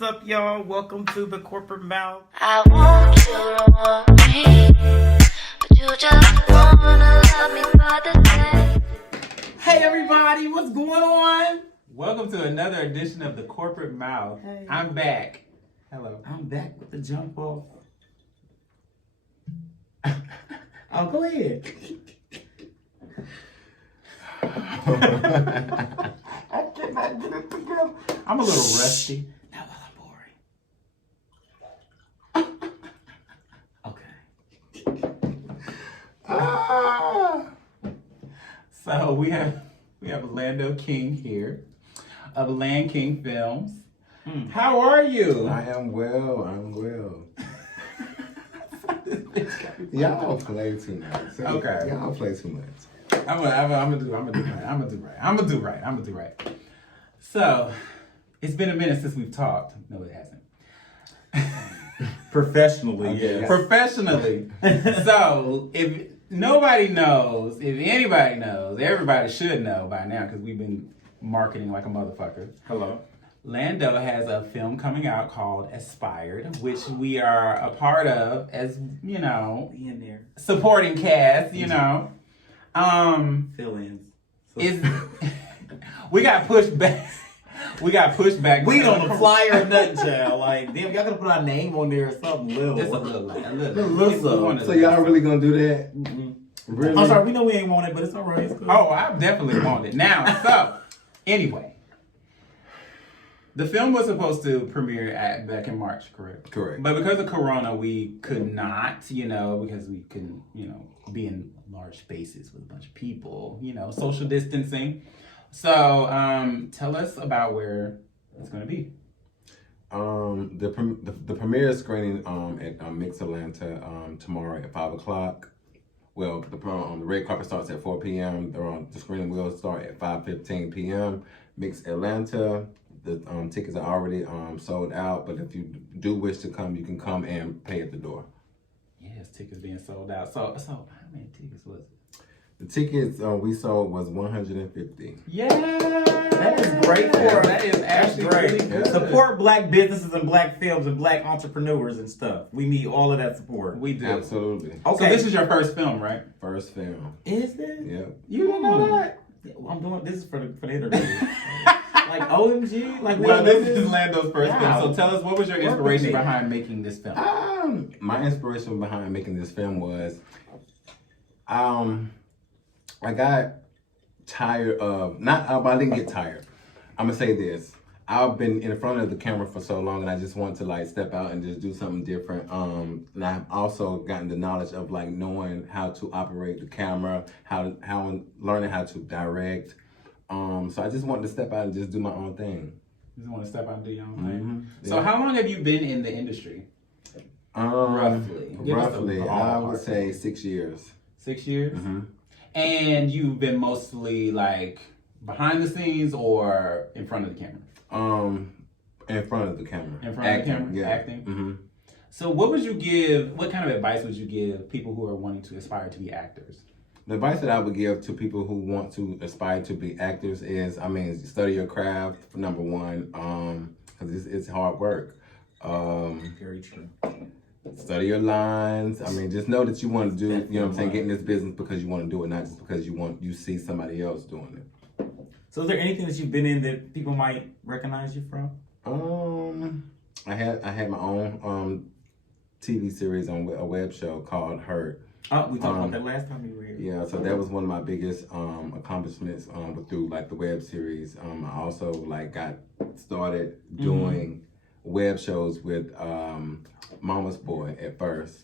What's up, y'all? Welcome to the Corporate Mouth. I want you to want me, but you just wanna love me for the day. Hey, everybody, what's going on? Welcome to another edition of the Corporate Mouth. Hey. I'm back. Hello. I'm back with the jump off. Oh, go ahead. I cannot get it together. I'm a little rusty. That wasn't boring. Okay. So we have Lando King here of Lankingfilms. How are you? I am well. Y'all play too much. Okay. Y'all play too much. I'm gonna do right. So it's been a minute since we've talked. No, it hasn't. Professionally, Okay. yes. Professionally. So if nobody knows, if anybody knows, everybody should know by now because we've been marketing like a motherfucker. Hello. Lando has a film coming out called Aspired, which we are a part of as, you know, Be in there. supporting cast, you know. Fill-ins. Is we got pushed back. We got pushed back. We on the flyer or nothing, child. Like, damn, y'all gotta put our name on there or something little. Just a little. So y'all really gonna do that? Really? I'm sorry, we know we ain't want it, but it's all right. It's cool. Oh, I definitely want it now. So, anyway, the film was supposed to premiere back in March, correct? Correct. But because of Corona, we could not, because we couldn't, be in large spaces with a bunch of people, social distancing. So, tell us about where it's going to be. The premiere screening at Mix Atlanta tomorrow at 5:00. Well, the red carpet starts at 4 p.m. The screening will start at 5:15 p.m. Mix Atlanta. The tickets are already sold out, but if you do wish to come, you can come and pay at the door. Yes, tickets being sold out. So how many tickets was it? The tickets we sold was 150. Yeah, That is great for us. That is actually great. really good. Support black businesses and black films and black entrepreneurs and stuff. We need all of that support. We do. Absolutely. Okay. So this is your first film, right? First film. Is it? Yep. You didn't know that? Yeah, well, I'm doing this is for the interview. Like OMG, like we Well, don't this know is Lando's first Wow. film. So tell us, what was your Work with inspiration me. behind making this film? My inspiration behind making this film was, I got tired of I didn't get tired. I'm gonna say this. I've been in front of the camera for so long, and I just want to step out and just do something different. And I've also gotten the knowledge of knowing how to operate the camera, learning how to direct. So I just wanted to step out and just do my own thing. You just want to step out and do your own thing. Mm-hmm. So how long have you been in the industry? Roughly, Give us a I would ballpark. say 6 years. 6 years? Mm-hmm. And you've been mostly behind the scenes or in front of the camera? In front of the camera. In front of the camera? Yeah. Acting? Mm-hmm. So what kind of advice would you give people who are wanting to aspire to be actors? The advice that I would give to people who want to aspire to be actors is, study your craft, number one, because it's hard work. Very true. Study your lines. Just know that you want to do, get in this business because you want to do it, not just because you see somebody else doing it. So is there anything that you've been in that people might recognize you from? I had my own TV series on a web show called Hurt. Oh, we talked about that last time you were here. Yeah, so that was one of my biggest accomplishments through the web series. I also got started doing web shows with Mama's Boy at first.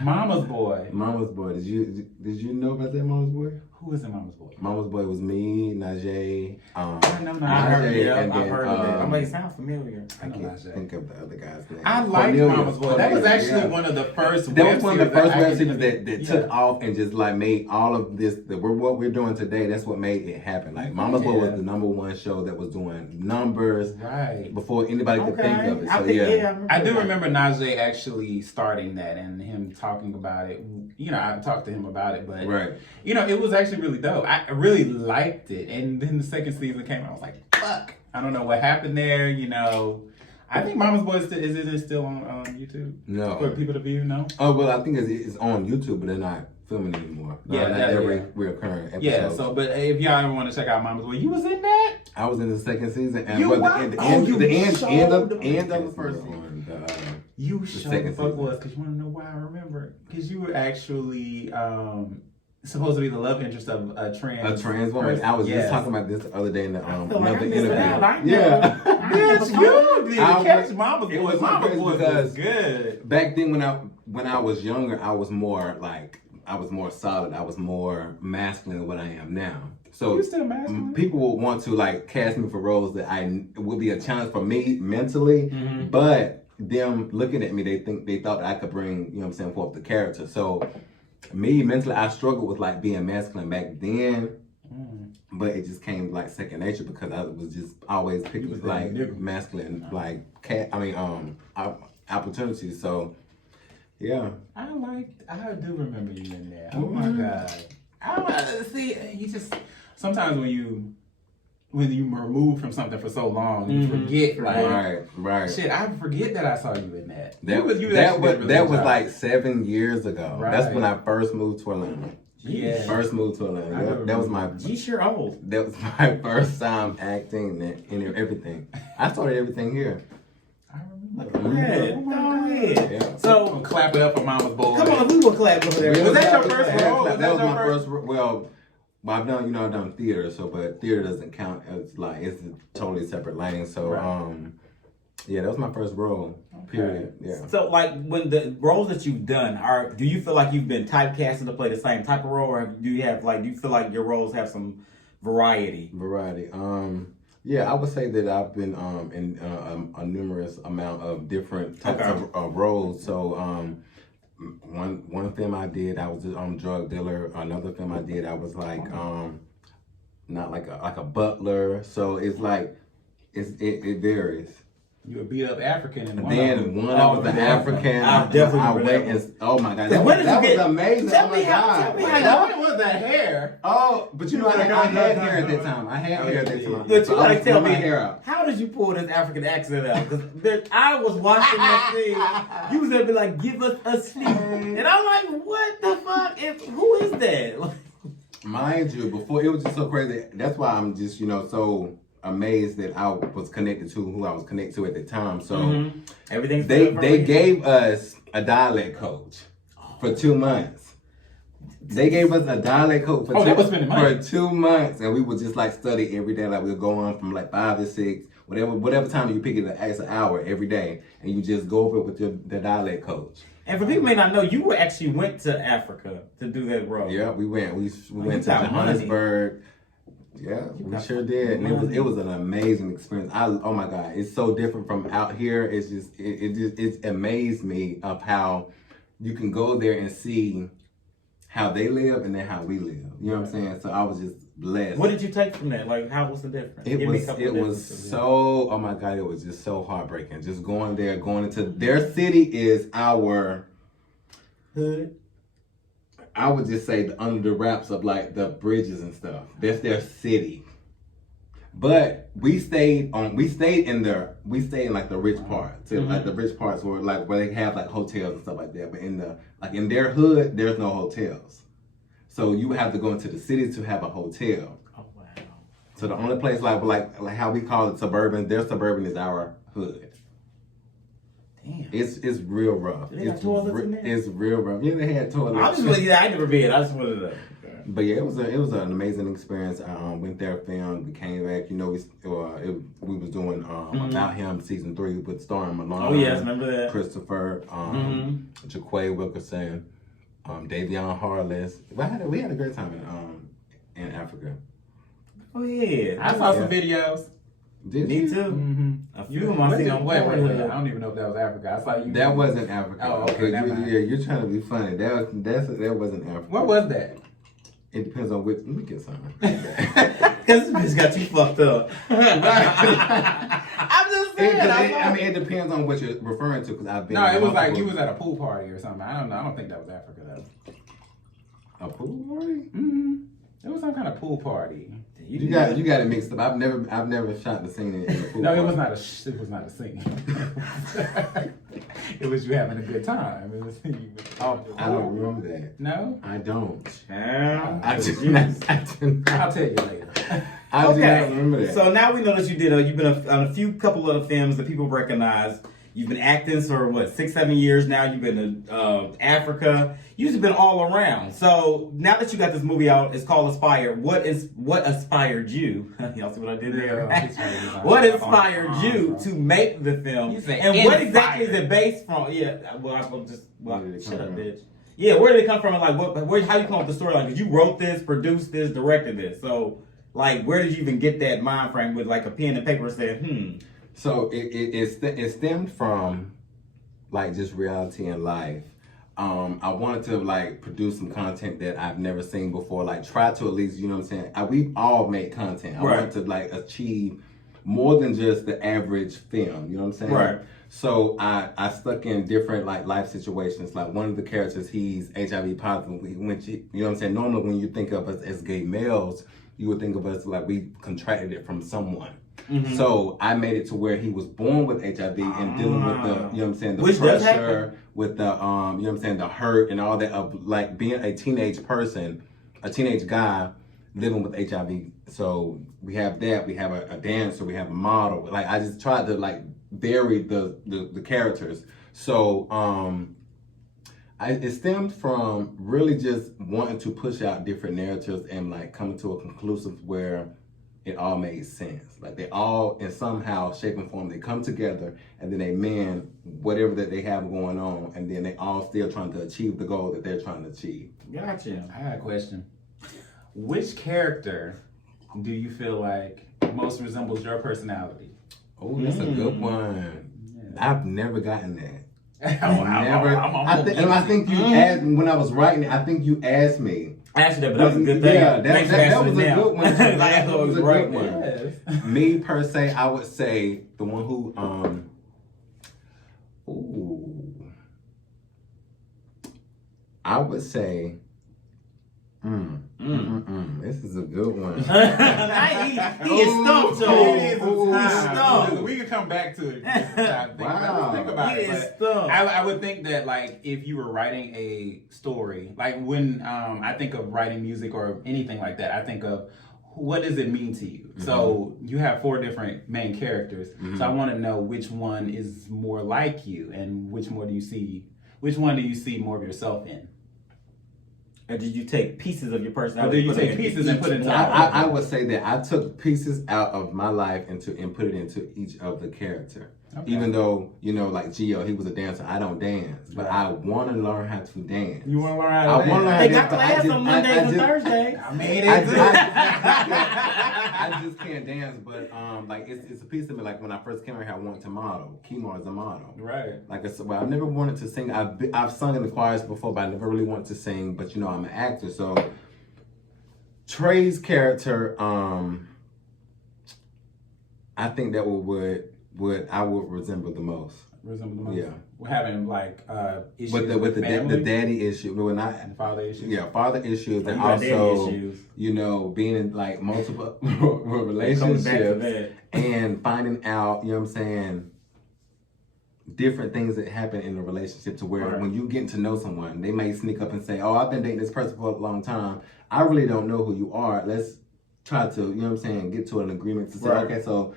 Mama's Boy. Mama's Boy. Did you know about that Mama's Boy? Who is in Mama's Boy? Mama's Boy was me, Najee. I know I've Najee. heard of it. and I've then, heard of it. It sounds familiar. I know can't Najee. think of the other guy's name. I liked Cornelius. Mama's Boy. That was Cornelius, actually yeah. one of the first That web was one of the series first I web series actually- that yeah. took off and just made all of this, what we're doing today, that's what made it happen. Mama's Boy was Yeah. the number one show that was doing numbers Right. before anybody could think of it. So I think, yeah. I do remember Najee actually starting that and him talking about it. I talked to him about it, but Right. it was actually really dope. I really liked it, and then the second season came out. I was like, "Fuck!" I don't know what happened there. You know, I think Mama's Boy is it still on YouTube? No. For people to view. No. Oh well, I think it's on YouTube, but they're not filming anymore. Yeah, not that- every yeah. recurring episode. Yeah. So, but if y'all ever want to check out Mama's Boy, you was in that. I was in the second season, and You but what? the Oh, end, you the end, showed end of the end of the first first season. one. You The sure the second fuck season. was, because you want to know why I remember? Because you were actually supposed to be the love interest of a trans. A trans woman. person. I was Yes. just talking about this the other day in the feel like I another missed interview. out. I Yeah. Bitch, you didn't I catch was- Mama's it Boy. was Mama's crazy Boy was because good. Back then, when I was younger, I was more solid. I was more masculine than what I am now. So You still masculine? people would want to like cast me for roles that would be a challenge for me mentally, Mhm. but them looking at me, they thought that I could bring, you know what I'm saying, forth the character. So me mentally, I struggled with like being masculine back then. But it just came like second nature because I was just always picking was like that nigga. masculine opportunities. So yeah. I do remember you in there. Oh my god. I see. You just sometimes when you remove from something for so long, you forget. Like Right. shit, I forget that I saw you in that. That was You actually did a really that good was job. like 7 years ago. That's Right. when I first moved to Atlanta. Yeah. First moved to Atlanta. I Yeah, that was my Geez, you're old. that was my first time acting and everything. I started everything here. I remember. Go ahead. Oh my Go God. ahead. Yeah. I'm So, clap it up for Mama's Boy. come on, we will clap over there. Was that your first Yeah, role? That Was was that my your first. Well, I've done theater, but theater doesn't count as like it's a totally separate lane. So Right. yeah, that was my first role. Period. Yeah. So, like, when the roles that you've done do you feel like you've been typecasted to play the same type of role, or do you feel like your roles have some variety? Variety. Yeah, I would say that I've been in a numerous amount of different types of roles. So one film I did, I was a drug dealer. Another film I did, I was like not like a butler. So it's like it varies. You a beat up African in one of Then them. one I was the African. I definitely I remember went that and oh my god, When that did you was get- amazing. tell Oh my me how- god. tell me how That was the hair. Oh, but you know I had hair at that time. I had hair at that time. But you So I gotta was tell pulling me, my hair out. how did you pull this African accent out? Because I was watching that scene. You was gonna be like, give us a sneak. And I'm like, what the fuck? Who is that? Mind you, before it was just so crazy. That's why I'm just, so amazed that I was connected to who I was connected to at the time. So Everything's they gave us a dialect coach for 2 months. They gave us a dialect coach Oh, that was spending money. for 2 months, and we would just like study every day. Like we'd go on from like 5 to 6, whatever time you pick it as an hour every day, and you just go over it with the dialect coach. And for people who may not know, you actually went to Africa to do that role. Yeah, we went. We went to got money. Johannesburg. Yeah, we got sure did, and money. it was an amazing experience. Oh my god, it's so different from out here. It's just it amazed me of how you can go there and see how they live and then how we live. You know what I'm saying? So I was just blessed. What did you take from that? Like, how was the difference? It Give me a was couple it of was differences. so oh my god, it was just so heartbreaking. Just going there, going into their city is our. Hood. I would just say under the wraps of like the bridges and stuff. That's their city. But we stayed in like the rich parts. So, like the rich parts were like where they have like hotels and stuff like that. But in their hood, there's no hotels. So you would have to go into the city to have a hotel. Oh wow. So the only place like how we call it suburban, their suburban is our hood. Damn. It's real rough. They got toilets in there? It's real rough. Yeah, they had toilets. I never been. I just wanted to. But yeah, it was an amazing experience. I went there, filmed, we came back. We was doing About Him season 3 with starring Milan. Oh yes, remember that? Christopher, Jaquay Wilkerson, Davion Harless. We had a great time in Africa. Oh yeah. I saw some videos. Did Me you? too. Mm-hmm. A few of my seen on wait. I Pornhub. don't even know if that was Africa. I saw you. That wasn't Africa. Oh, okay, never mind. You're trying to be funny. That wasn't Africa. What was that? It depends on which. Let me get something. Because this bitch got you fucked up. I'm just saying. It depends on what you're referring to. Because I've been. No, it was like multiple- you was at a pool party or something. I don't know. I don't think that was Africa though. a pool party. Mm-hmm. It was some kind of pool party. You got it mixed up. I've never shot the scene in the pool. No, party. it was not a scene. It was you having a good time. It was you. I don't remember that. No, I don't. I do not. I'll tell you later. I do not remember that. So now we know that you've been on a couple of films that people recognize. You've been acting for what, 6-7 years now. You've been to Africa. You've been all around. So now that you got this movie out, it's called Aspire. What inspired you? Y'all see what I did there? What inspired you to make the film? And what exactly is it based from? Yeah. Shut up, bitch. Yeah, where did it come from? And like, how you come up with the storyline? Because you wrote this, produced this, directed this. So, like, where did you even get that mind frame with like a pen and paper saying, So it stemmed from like just reality in life. I wanted to like produce some content that I've never seen before. Like try to at least, you know what I'm saying? We all make content. I wanted to like achieve more than just the average film. You know what I'm saying? Right. So I stuck in different like life situations. Like one of the characters, he's HIV positive. You know what I'm saying? Normally when you think of us as gay males, you would think of us like we contracted it from someone. Mm-hmm. So I made it to where he was born with HIV and dealing with the, you know what I'm saying, the pressure, with the, you know what I'm saying, the hurt and all that of like being a teenage person, a teenage guy living with HIV. So we have that, we have a dancer, we have a model. Like I just tried to like vary the characters. So it stemmed from really just wanting to push out different narratives and like coming to a conclusive where it all made sense. Like they all, in somehow, shape and form, they come together and then they mend whatever that they have going on, and then they all still trying to achieve the goal that they're trying to achieve. Gotcha. I got a question. Which character do you feel like most resembles your personality? Oh, that's a good one. Yeah. I've never gotten that. I think you asked when I was writing it. I think you asked me. Actually, that was a good thing. Yeah, that was a good one. That was a great one. Yes. Me per se, I would say the one who I would say this is a good one. He is stumped, Joe. He's stumped. We can come back to it. Wow. Think about He it. is stumped. I would think that like if you were writing a story, like when I think of writing music or anything like that, I think of what does it mean to you? Mm-hmm. So you have 4 different main characters. Mm-hmm. So I want to know which one is more like you and which one do you see more of yourself in? Or did you take pieces of your personality? Or did you take pieces and put it into? I would say that I took pieces out of my life and put it into each of the character. Okay. Even though, you know, like Gio, he was a dancer. I don't dance, but I want to learn how to dance. You want to learn how to dance? They got class on Mondays and Thursdays. I mean, I just can't dance, but like it's a piece of me. Like when I first came here, I wanted to model. Kimo is a model, right? Like I said, well, I've never wanted to sing. I've sung in the choirs before, but I never really wanted to sing. But you know, I'm an actor, so Trey's character, I think that would I would resemble the most. Yeah. We're having like issues with the daddy issue. Well, not the father issues. Yeah, father issues, and also you know being in like multiple relationships and finding out, you know what I'm saying, different things that happen in a relationship to where when you get to know someone, they may sneak up and say, "Oh, I've been dating this person for a long time. I really don't know who you are. Let's try to, you know what I'm saying, get to an agreement to say, okay, so."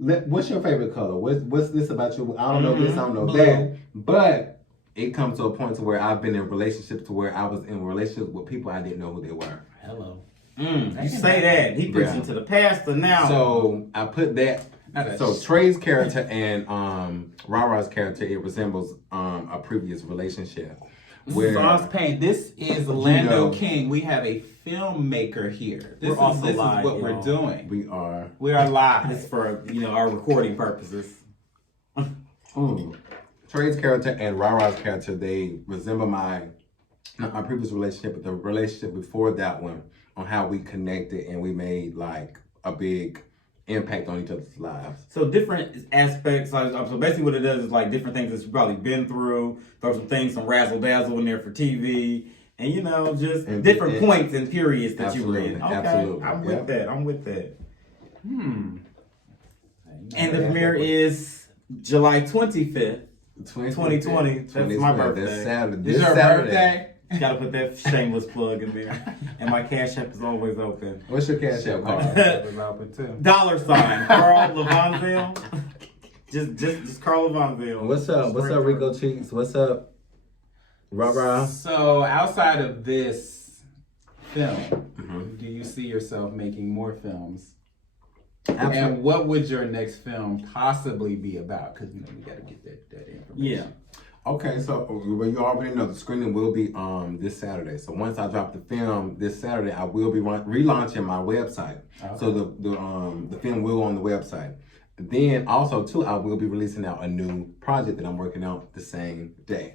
What's your favorite color? What's this about you? I don't know this, I don't know that. But it comes to a point to where I've been in relationships to where I was in relationships with people I didn't know who they were. Hello. You say that. He puts into the past and now. So I put that. So Trey's character and Rara's character, it resembles a previous relationship. This is Lando King. We have a filmmaker here. This is what we're doing. We are live. This is for our recording purposes. Trey's character and Rara's character, they resemble my previous relationship, but the relationship before that one, on how we connected and we made like a big impact on each other's lives. So different aspects. So basically, what it does is like different things that you've probably been through. Throw some things, some razzle dazzle in there for TV, And just And- different and- points and periods that you were in. Absolutely, Okay, absolutely, I'm yeah. with that. I'm with that. And the Yeah. premiere is July 25th, 2020. That's my birthday. That's Saturday. Is This your Saturday. birthday? Gotta put that shameless plug in there. And my Cash App is always open. What's your cash app My card? birthday was open too. $, Carl Lavanzell. just Carl Lavanzell. What's up? What's up, Rico Cheeks? What's up, Rah? So outside of this film, Mm-hmm. do you see yourself making more films? Absolutely. And what would your next film possibly be about? Because we got to get that information. Yeah. Okay, so well, you already know the screening will be this Saturday. So once I drop the film this Saturday, I will be relaunching my website. Okay. So the film will go on the website. Then also too, I will be releasing out a new project that I'm working on the same day.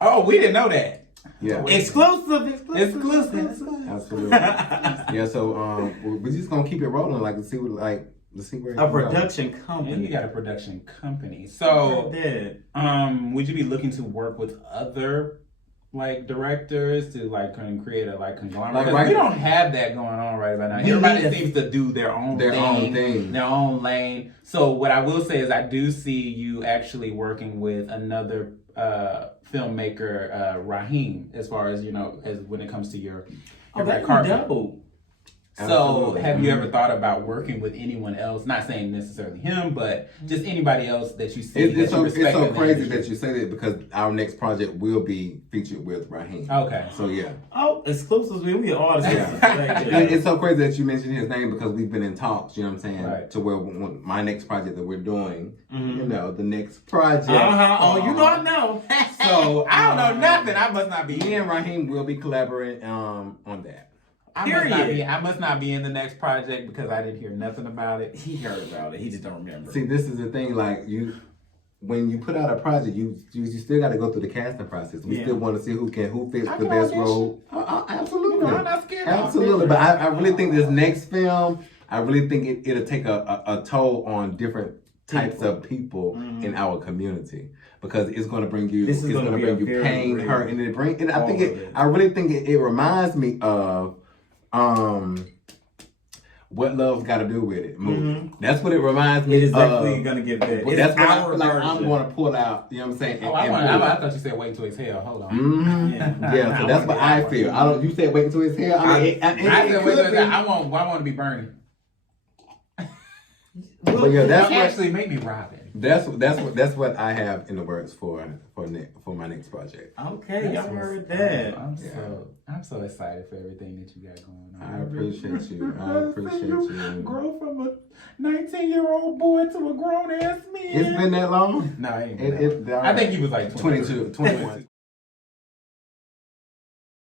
Oh, we didn't know that. Yeah, Exclusive. absolutely. Yeah, so we're just gonna keep it rolling, let's see where it A can go. production And you company. got a production company. So, would you be looking to work with other directors to kind of create a conglomerate? Right- We don't have that going on right about now. We Everybody need a- seems to do their own Their own thing. their own lane. So what I will say is I do see you actually working with another filmmaker, Raheem, as far as as when it comes to your That red could carpet. be double. So, Absolutely. have you ever thought about working with anyone else? Not saying necessarily him, but just anybody else that you see. It's that you so respect in the crazy industry? that you say that because our next project will be featured with Raheem. Okay. So yeah. Oh, exclusives. We get all the It's so crazy that you mentioned his name because we've been in talks, you know what I'm saying? Right. To where when my next project that we're doing, the next project. Oh, I know. So I don't know nothing. I must not be. Me and Raheem will be collaborating on that. I must not be in the next project because I didn't hear nothing about it. He heard about it. He just don't remember. See, this is the thing, when you put out a project, you still got to go through the casting process. We still want to see who fits I the can best audition. role. Absolutely. I'm not scared. Absolutely, but I really think this next film, I really think it'll take a toll on different types of people in our community because it's going to bring you, This is gonna be bring a you very pain, real- hurt, and I all think of it. I really think it reminds me of What Love's Got to Do with It movie. That's what it reminds me It is of. definitely gonna give that. But It's that's what I our feel like version. I'm going to pull out. You know what I'm saying? Oh, I thought you said wait until exhale. Hold on. Yeah. So that's what I feel. I don't. You said wait until his hair. I mean, I said wait until exhale. I want to be Bernie. But yeah, that's You what actually made me Robin. that's what I have in the works for my next project. Okay, y'all heard that. I'm so excited for everything that you got going on. I appreciate you. I appreciate you. Grow from a 19-year-old boy to a grown ass man. It's been that long? No, it ain't been that long. I I think he was like 22, 21.